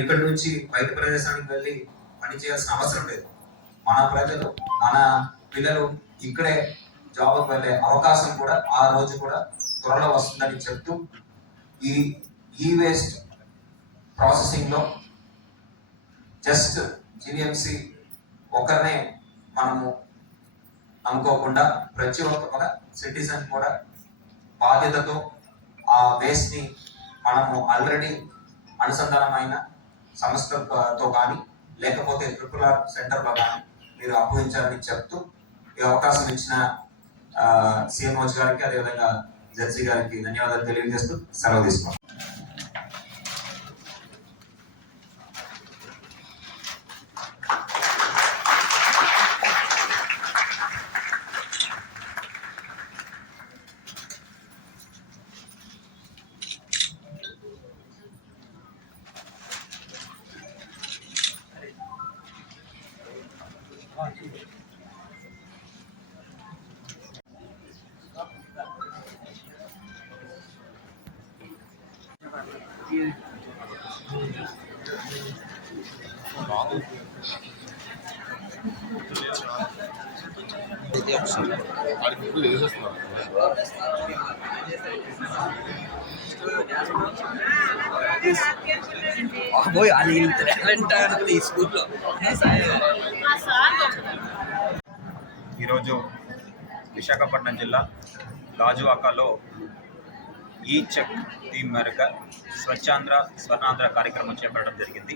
ఇక్కడ నుంచి బయట ప్రదేశానికి వెళ్ళి పని చేయాల్సిన అవసరం లేదు. మన ప్రజలు, మన పిల్లలు ఇక్కడే జాబ్కి వెళ్ళే అవకాశం కూడా ఆ రోజు కూడా త్వరలో వస్తుందని చెప్తూ ఈ వేస్ట్ ప్రాసెసింగ్ లో జస్ట్ జీవీఎంసీ ఒకరినే మనము అనుకోకుండా ప్రతి ఒక్క సిటిజన్ కూడా బాధ్యతతో ఆ వేస్ట్ ని మనము ఆల్రెడీ అనుసంధానమైన సంస్థతో కానీ లేకపోతే RRR సెంటర్లో కానీ మీరు అప్పగించాలని చెప్తూ ఈ అవకాశం ఇచ్చిన CMOs గారికి అదేవిధంగా జడ్జి గారికి ధన్యవాదాలు తెలియజేస్తూ సెలవు తీసుకున్నాం. ఈరోజు విశాఖపట్నం జిల్లా గాజువాకలో ఈ చెక్ థీమ్ మేరకు స్వచ్ఛాంధ్ర స్వర్ణాంధ్ర కార్యక్రమం చేపట్టడం జరిగింది.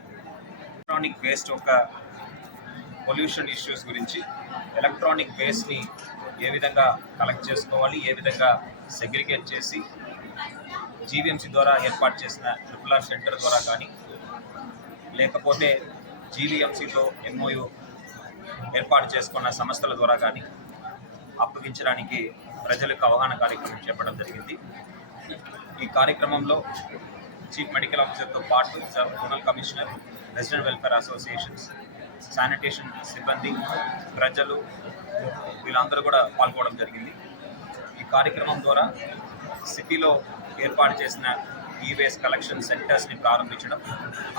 ఎలక్ట్రానిక్ వేస్ట్ ఒక పొల్యూషన్ ఇష్యూస్ గురించి ఎలక్ట్రానిక్ వేస్ట్ని ఏ విధంగా కలెక్ట్ చేసుకోవాలి, ఏ విధంగా సెగ్రిగేట్ చేసి జీవీఎంసీ ద్వారా ఏర్పాటు చేసిన RRR సెంటర్ ద్వారా కానీ లేకపోతే జీవీఎంసీతో MOU ఏర్పాటు చేసుకున్న సంస్థల ద్వారా కానీ అప్పగించడానికి ప్రజలకు అవగాహన కార్యక్రమం చేపట్టడం జరిగింది. ఈ కార్యక్రమంలో చీఫ్ మెడికల్ ఆఫీసర్తో పాటు zonal commissioner, resident welfare associations, sanitation సిబ్బంది, ప్రజలు వీళ్ళందరూ కూడా పాల్గొనడం జరిగింది. ఈ కార్యక్రమం ద్వారా సిటీలో ఏర్పాటు చేసిన వేస్ట్ కలెక్షన్ సెంటర్స్ని ప్రారంభించడం,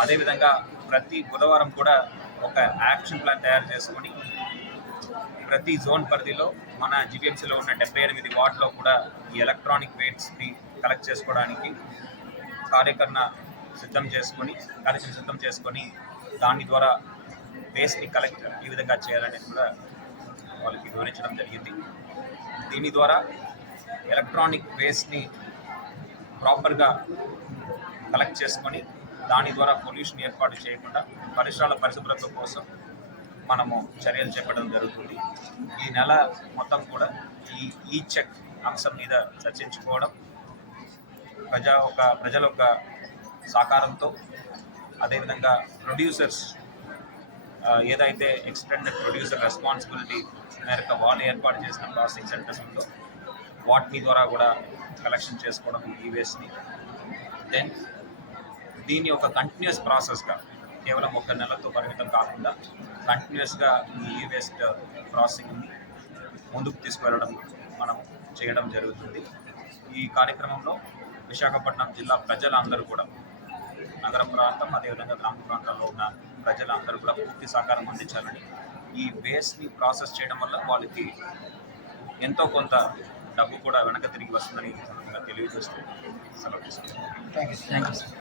అదేవిధంగా ప్రతి బుధవారం కూడా ఒక యాక్షన్ ప్లాన్ తయారు చేసుకొని ప్రతి జోన్ పరిధిలో మన జీవీఎంసీలో ఉన్న 78 వార్డులో కూడా ఈ ఎలక్ట్రానిక్ వేస్ట్ని కలెక్ట్ చేసుకోవడానికి కార్యాచరణ సిద్ధం చేసుకొని దాని ద్వారా వేస్ట్ని కలెక్ట్ ఈ విధంగా చేయాలనేది కూడా వాళ్ళకి వివరించడం జరిగింది. దీని ద్వారా ఎలక్ట్రానిక్ వేస్ట్ని ప్రాపర్గా కలెక్ట్ చేసుకొని దాని ద్వారా పొల్యూషన్ ఏర్పాటు చేయకుండా పరిసరాల పరిశుభ్రత కోసం మనము చర్యలు చేపట్టడం జరుగుతుంది. ఈ నెల మొత్తం కూడా ఈ చెక్ అంశం మీద చర్చించుకోవడం, ప్రజల యొక్క సహకారంతో, అదేవిధంగా ప్రొడ్యూసర్స్ ఏదైతే ఎక్స్టెండెడ్ ప్రొడ్యూసర్ రెస్పాన్సిబిలిటీ మేరకు వాళ్ళు ఏర్పాటు చేసిన ప్రాసెసింగ్ సెంటర్స్ ఉందో వాటి ద్వారా కూడా కలెక్షన్ చేసుకోవడం ఈ వేస్ట్ని. దెన్ దీన్ని ఒక కంటిన్యూస్ ప్రాసెస్గా కేవలం ఒక నెలతో పరిమితం కాకుండా కంటిన్యూస్గా ఈ వేస్ట్ ప్రాసెసింగ్ని ముందుకు తీసుకువెళ్ళడం మనం చేయడం జరుగుతుంది. ఈ కార్యక్రమంలో విశాఖపట్నం జిల్లా ప్రజలందరూ కూడా, నగర ప్రాంతం అదేవిధంగా గ్రామ ప్రాంతాల్లో ఉన్న ప్రజలందరూ కూడా పూర్తి సహకారం అందించాలని, ఈ వేస్ట్ని ప్రాసెస్ చేయడం వల్ల వాళ్ళకి ఎంతో కొంత డబ్బు కూడా వెనక తిరిగి వస్తుందని తెలియజేస్తూ సెలవు తీసుకుంటాం. Thank you.